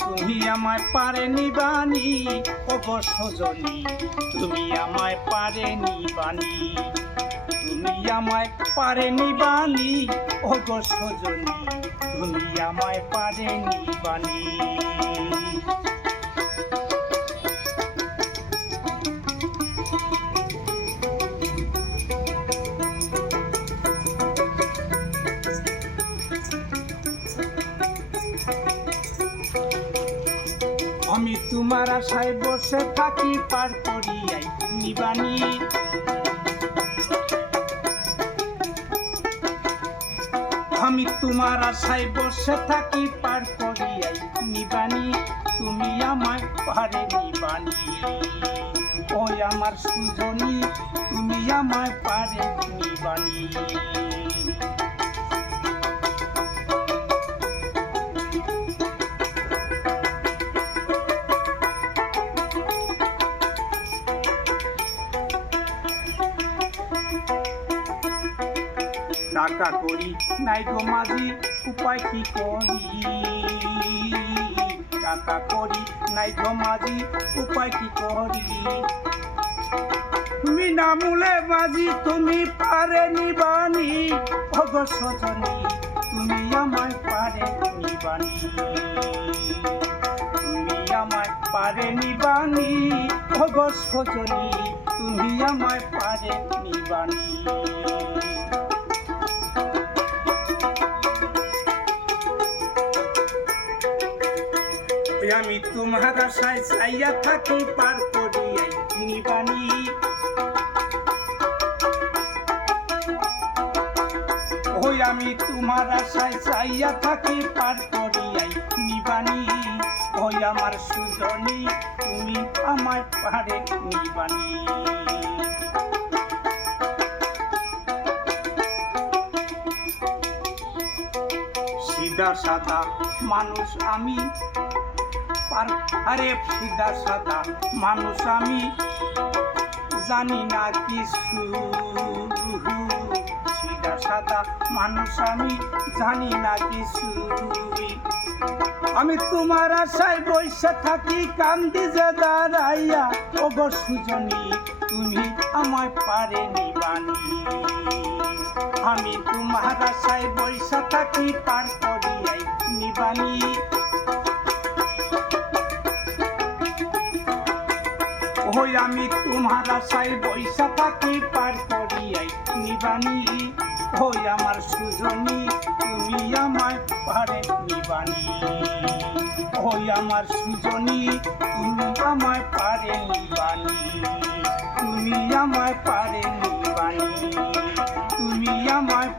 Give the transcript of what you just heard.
তুমি আমায় পারে নিবানি অবসজনী তুমি আমায় পারে নিবানি তুমি আমায় পারে নিবানি অবসজনী তুমি আমায় পারে নিবানি আমি তোমার আশায় বসে থাকি, পার করিয়াই নিবানি। আমি তোমার আশায় বসে থাকি, পার করিয়াই নিবানি। তুমি আমায় পারে নিবানি। ওই আমার সুজনী, তুমি আমায় পারে নিবানি। টাকা করি। নাই গো মাঝি, উপায় কি করি? টাকা করি, নাই গো মাঝি, উপায় কি করি? বিনামূলে মাঝি, তুমি পারে নিবানি। ভগ সজনী, তুমি আমায় পারে নিবানি। তুমি আমায় পারে নিবানি। ভগ সজনী, তুমি আমায় পারে নিবানি। আমি তোমার আশায় চাইয়া থাকি পার করিয়াই নিবানি ওই আমি তোমার আশায় চাইয়া থাকি, পার করিয়াই নিবানি ওই আমার সুজনী, তুমি আমায় পারে নিবানি সিধা সাদা মানুষ আমি পার আরে সিধা সাদা মানুষ আমি জানি না কিছু। সিধা সাদা মানুষ আমি জানি না কিছু। আমি তোমার আশায় বসে থাকি, কান্দি যে দাঁড়াইয়া। ওগো সুজনী, তুমি আমায় পারে নিবানি আমি তোমার আশায় বসে থাকি, পার করিয়াই নিবানি ওই আমি তোমার আশায় বৈশা থাকি, পার করিয়াই নিবানি। ওই আমার সুজনী, তুমি আমায় পারে নিবানি। ওই আমার সুজনী, তুমি আমায় পারে নিবানি। তুমি আমায় পারে নিবানি। তুমি আমায়